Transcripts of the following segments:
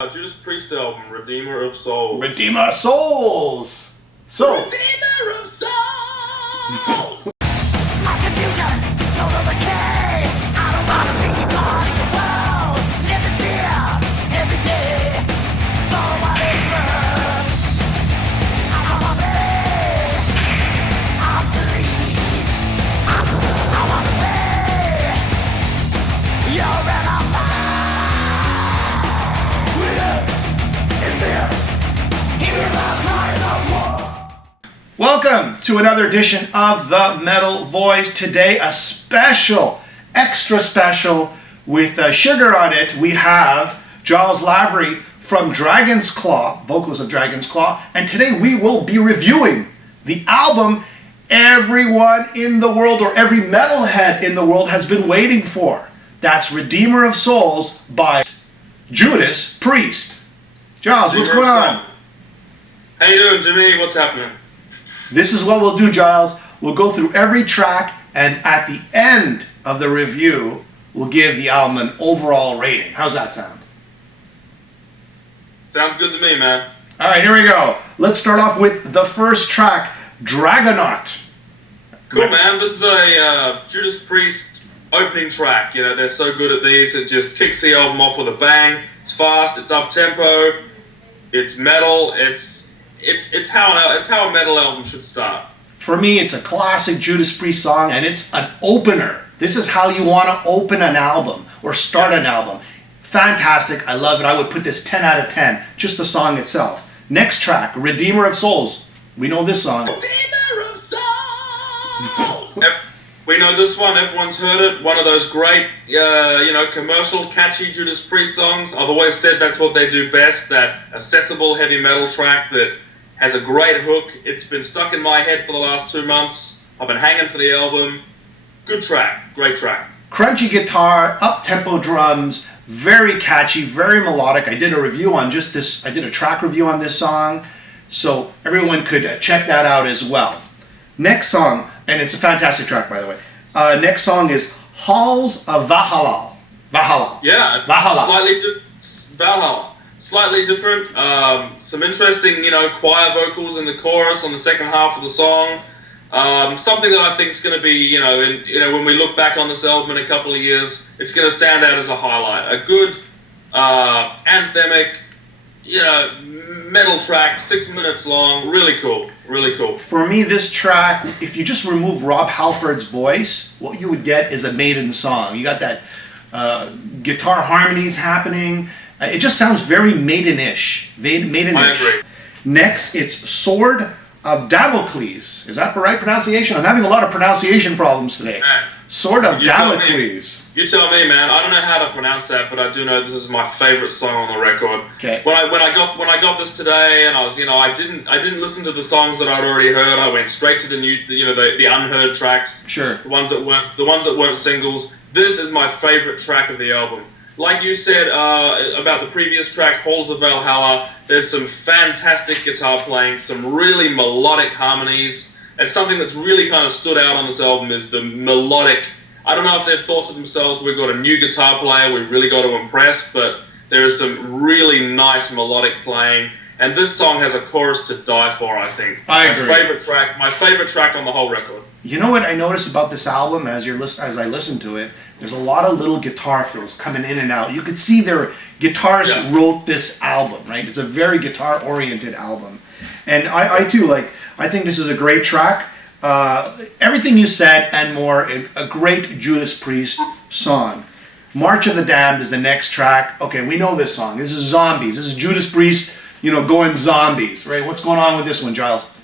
Judas Priest album, Redeemer of Souls. Redeemer of Souls! So. Redeemer of Souls! Mass confusion, total decay. I don't wanna be part of your world. Live in fear every day. For what it's worth. I wanna be obsolete. I wanna be your enemy. Hear the cries of war. Welcome to another edition of The Metal Voice. Today, a special, extra special with sugar on it. We have Giles Lavery from Dragonsclaw, vocalist of Dragonsclaw, and today we will be reviewing the album everyone in the world, or every metalhead in the world, has been waiting for. That's Redeemer of Souls by Judas Priest. Giles, what's going on? How you doing, Jimmy? What's happening? This is what we'll do, Giles. We'll go through every track, and at the end of the review, we'll give the album an overall rating. How's that sound? Sounds good to me, man. All right, here we go. Let's start off with the first track, Dragonaut. Cool, man. This is a Judas Priest opening track. You know, they're so good at these. It just kicks the album off with a bang. It's fast. It's up tempo. It's metal. It's how a metal album should start. For me, it's a classic Judas Priest song, and it's an opener. This is how you want to open an album or start an album. Fantastic. I love it. I would put this 10 out of 10. Just the song itself. Next track, Redeemer of Souls. We know this song. Redeemer of Souls! We know this one. Everyone's heard it. One of those great, commercial, catchy Judas Priest songs. I've always said that's what they do best. That accessible heavy metal track that has a great hook. It's been stuck in my head for the last 2 months. I've been hanging for the album. Good track. Great track. Crunchy guitar, up-tempo drums, very catchy, very melodic. I did a review on just this. I did a track review on this song, so everyone could check that out as well. Next song, and it's a fantastic track, by the way. Next song is Halls of Valhalla. Valhalla. Yeah, Valhalla. Valhalla. Slightly different. Some interesting, choir vocals in the chorus on the second half of the song. Something that I think is going to be, when we look back on this album in a couple of years, it's going to stand out as a highlight. A good anthemic, metal track, 6 minutes long. Really cool. Really cool. For me, this track, if you just remove Rob Halford's voice, what you would get is a Maiden song. You got that guitar harmonies happening. It just sounds very Maiden-ish. Maiden-ish. I agree. Next, it's Sword of Damocles. Is that the right pronunciation? I'm having a lot of pronunciation problems today. Sword of Damocles. You tell me, man. I don't know how to pronounce that, but I do know this is my favorite song on the record. Okay. When I got this today, and I was, I didn't listen to the songs that I'd already heard. I went straight to the new, the unheard tracks. Sure. The ones that weren't singles. This is my favorite track of the album. Like you said about the previous track, Halls of Valhalla, there's some fantastic guitar playing, some really melodic harmonies. And something that's really kind of stood out on this album is the melodic. I don't know if they've thought to themselves, we've got a new guitar player, we've really got to impress, but there is some really nice melodic playing. And this song has a chorus to die for, I think. I agree. My favorite track on the whole record. You know what I noticed about this album as I listened to it? There's a lot of little guitar fills coming in and out. You could see their guitarists wrote this album, right? It's a very guitar-oriented album. And I too, I think this is a great track. Everything you said and more, a great Judas Priest song. March of the Damned is the next track. Okay, we know this song. This is zombies. This is Judas Priest, going zombies, right? What's going on with this one, Giles?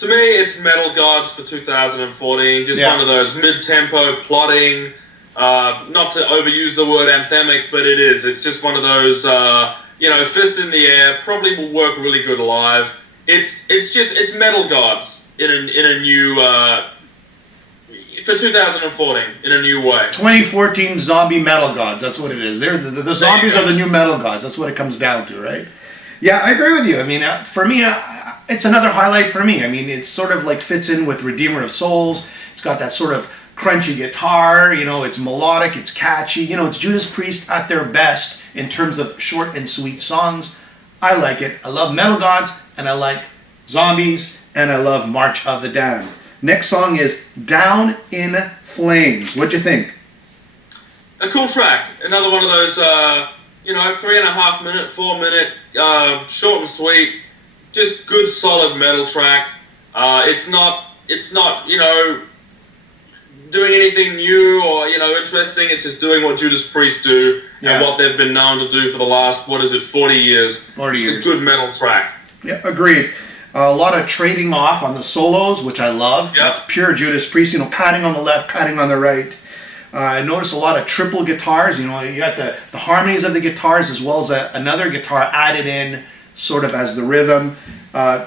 To me, it's Metal Gods for 2014. Just one of those mid-tempo plotting. Not to overuse the word anthemic, but it is. It's just one of those, fist in the air. Probably will work really good live. It's Metal Gods in a new for 2014 in a new way. 2014 zombie metal gods. That's what it is. The zombies are the new metal gods. That's what it comes down to, right? Yeah, I agree with you. I mean, for me, it's another highlight for me. I mean, it's sort of fits in with Redeemer of Souls. It's got that sort of crunchy guitar, it's melodic, it's catchy, it's Judas Priest at their best in terms of short and sweet songs. I like it. I love Metal Gods, and I like Zombies, and I love March of the Damned. Next song is Down in Flames. What'd you think? A cool track. Another one of those, 3.5 minute, 4 minute, short and sweet, just good solid metal track. It's not, doing anything new or, interesting. It's just doing what Judas Priest do and what they've been known to do for the last, 40 years. 40 years. It's a good metal track. Yeah, agreed. A lot of trading off on the solos, which I love. Yep. That's pure Judas Priest, padding on the left, padding on the right. I noticed a lot of triple guitars. You got the harmonies of the guitars as well as another guitar added in sort of as the rhythm.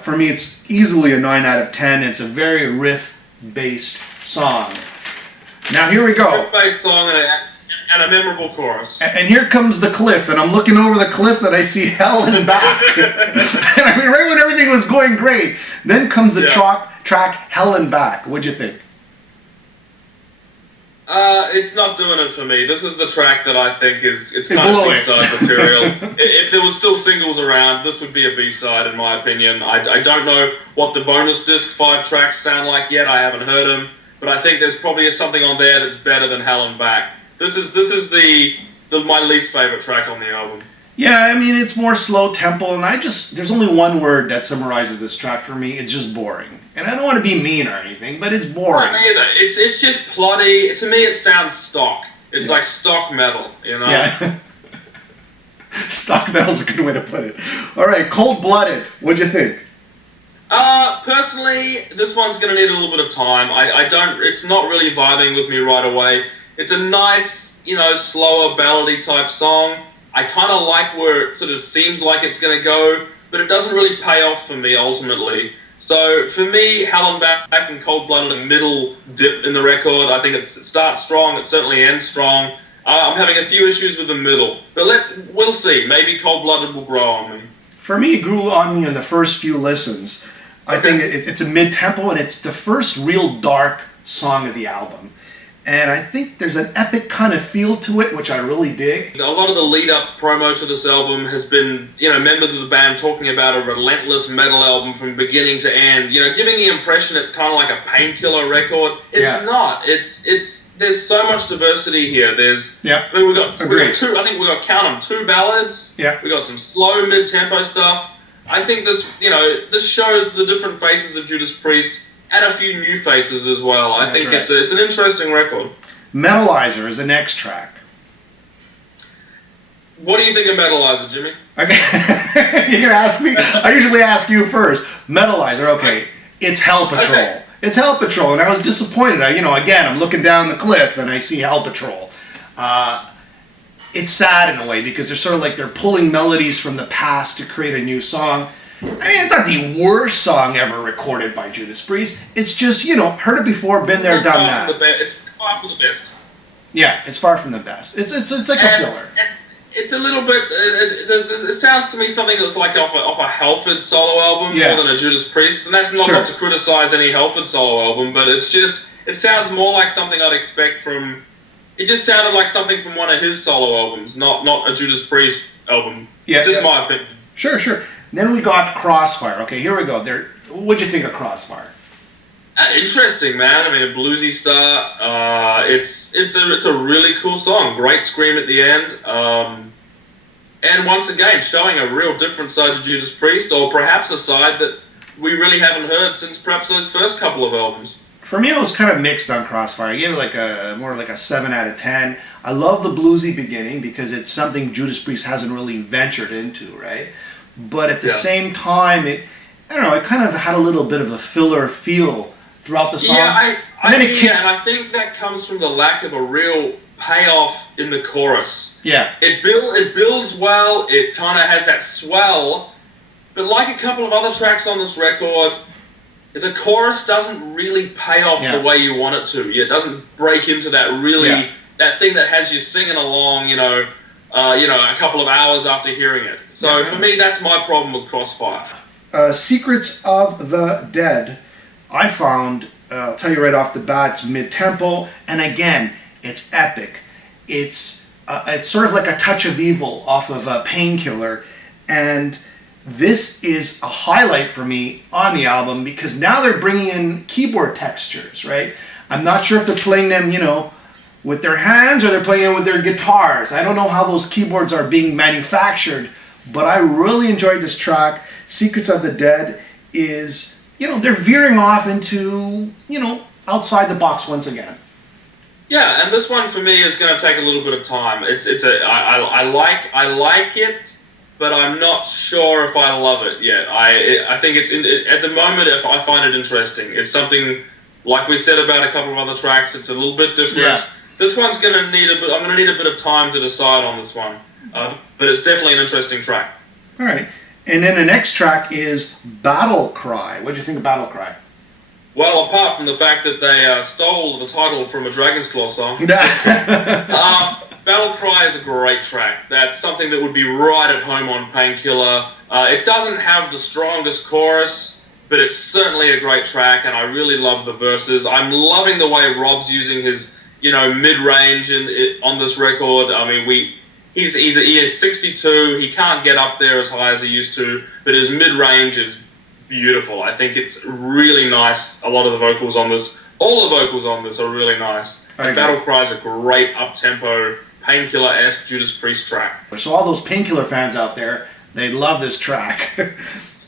For me, it's easily a 9 out of 10. It's a very riff-based song. Now here we go. Riff-based song and a memorable chorus. And here comes the cliff, and I'm looking over the cliff and I see Helen back. And I mean, right when everything was going great, then comes the track Helen Back. What'd you think? It's not doing it for me. This is the track that I think it's kind of B-side material. If there was still singles around, this would be a B-side in my opinion. I don't know what the bonus disc 5 tracks sound like yet. I haven't heard them, but I think there's probably something on there that's better than Helen Back. This is my least favorite track on the album. Yeah, I mean, it's more slow tempo, and there's only one word that summarizes this track for me. It's just boring. And I don't want to be mean or anything, but it's boring. Not either. It's just plotty. To me, it sounds stock. It's like stock metal, Yeah. Stock metal's a good way to put it. All right, Cold Blooded. What'd you think? Personally, this one's going to need a little bit of time. It's not really vibing with me right away. It's a nice, slower ballady type song. I kind of like where it sort of seems like it's going to go, but it doesn't really pay off for me ultimately. So for me, Helen Back and Cold Blooded, a middle dip in the record. I think it starts strong, it certainly ends strong. I'm having a few issues with the middle, but we'll see. Maybe Cold Blooded will grow on me. For me, it grew on me in the first few listens. I think it's a mid-tempo, and it's the first real dark song of the album. And I think there's an epic kind of feel to it, which I really dig. A lot of the lead-up promo to this album has been, members of the band talking about a relentless metal album from beginning to end. Giving the impression it's kind of like a painkiller record. It's not. There's so much diversity here. I mean, we got two. I think we got count 'em, 2 ballads. Yeah. We got some slow mid-tempo stuff. I think this shows the different faces of Judas Priest. And a few new faces as well. I think it's an interesting record. Metalizer is the next track. What do you think of Metalizer, Jimmy? Okay. You're gonna ask me? I usually ask you first. Metalizer, okay. It's Hell Patrol. Okay. It's Hell Patrol, and I was disappointed. Again, I'm looking down the cliff and I see Hell Patrol. It's sad in a way because they're sort of like they're pulling melodies from the past to create a new song. I mean, it's not the worst song ever recorded by Judas Priest. It's just, heard it before, been there, done that. It's far from the best. Yeah, it's far from the best. It's like a filler. It's a little bit. It sounds to me something that's like off a Halford solo album more than a Judas Priest. And that's not to criticize any Halford solo album, but it sounds more like something I'd expect from. It just sounded like something from one of his solo albums, not a Judas Priest album. Yeah, just my opinion. Sure. Then we got Crossfire. Okay, here we go. What'd you think of Crossfire? Interesting, man. I mean, a bluesy start. It's a really cool song. Great scream at the end. And once again, showing a real different side to Judas Priest, or perhaps a side that we really haven't heard since perhaps those first couple of albums. For me, it was kind of mixed on Crossfire. I gave it more like a 7 out of 10. I love the bluesy beginning because it's something Judas Priest hasn't really ventured into, right? But at the same time, it kind of had a little bit of a filler feel throughout the song. Yeah, and I think that comes from the lack of a real payoff in the chorus. Yeah. It builds well, it kind of has that swell, but like a couple of other tracks on this record, the chorus doesn't really pay off the way you want it to. It doesn't break into that really, that thing that has you singing along, a couple of hours after hearing it. So for me, that's my problem with Crossfire. Secrets of the Dead, I found, I'll tell you right off the bat, it's mid-tempo, and again, it's epic. It's it's sort of like a touch of evil off of Painkiller, and this is a highlight for me on the album because now they're bringing in keyboard textures, right? I'm not sure if they're playing them, with their hands or they're playing them with their guitars. I don't know how those keyboards are being manufactured, but I really enjoyed this track. Secrets of the Dead is, they're veering off into, outside the box once again. Yeah, and this one for me is going to take a little bit of time. I like it, but I'm not sure if I love it yet. I think at the moment I find it interesting. It's something like we said about a couple of other tracks. It's a little bit different. Yeah. This one's going to need I'm going to need a bit of time to decide on this one, but it's definitely an interesting track. All right, and then the next track is Battle Cry. What do you think of Battle Cry? Well, apart from the fact that they stole the title from a Dragonsclaw song, Battle Cry is a great track. That's something that would be right at home on Painkiller. It doesn't have the strongest chorus, but it's certainly a great track, and I really love the verses. I'm loving the way Rob's using his, mid-range on this record. I mean, he is 62. He can't get up there as high as he used to, but his mid-range is beautiful. I think it's really nice. A lot of the vocals on this, all the vocals on this are really nice. Battle Cry is a great up-tempo, Painkiller-esque Judas Priest track. So all those Painkiller fans out there, they love this track.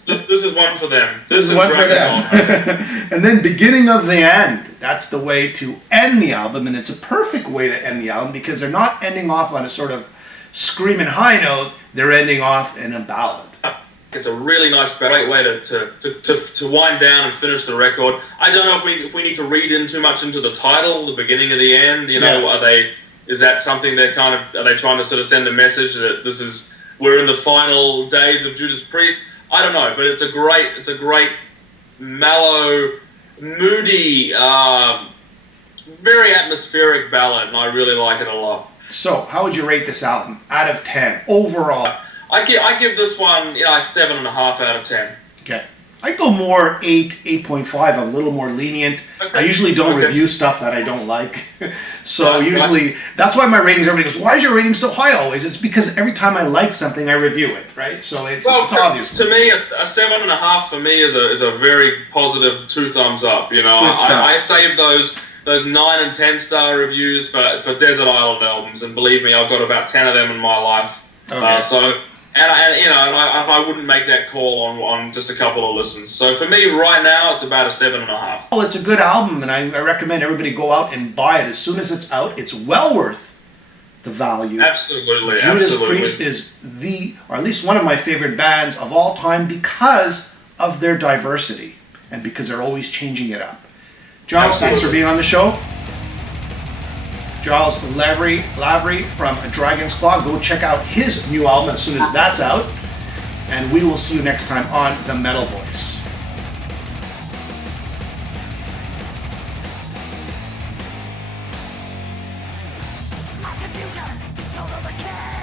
This is one for them. This is one for them. And then Beginning of the End. That's the way to end the album, and it's a perfect way to end the album because they're not ending off on a sort of screaming high note. They're ending off in a ballad. It's a really nice, great way to wind down and finish the record. I don't know if we need to read in too much into the title, the beginning of the end. Is that something are they trying to sort of send a message that we're in the final days of Judas Priest? I don't know, but it's a great mellow, moody, very atmospheric ballad, and I really like it a lot. So, how would you rate this album out of 10 overall? I give this one, 7.5 out of 10. Okay. I go more 8.5, a little more lenient. Okay. I usually don't review stuff that I don't like. So usually, that's why my ratings, everybody goes, why is your rating so high always? It's because every time I like something, I review it, right? So it's obvious. To me, a 7.5 for me is a very positive 2 thumbs up. I saved those 9 and 10 star reviews for Desert Island albums, and believe me, I've got about 10 of them in my life. Okay. I wouldn't make that call on just a couple of listens. So for me, right now, it's about a 7.5. Well, it's a good album, and I recommend everybody go out and buy it as soon as it's out. It's well worth the value. Absolutely. Judas Priest is or at least one of my favorite bands of all time because of their diversity and because they're always changing it up. Giles, thanks for being on the show. Giles Lavery from Dragonsclaw. Go check out his new album as soon as that's out. And we will see you next time on The Metal Voice. Mass confusion, total decay.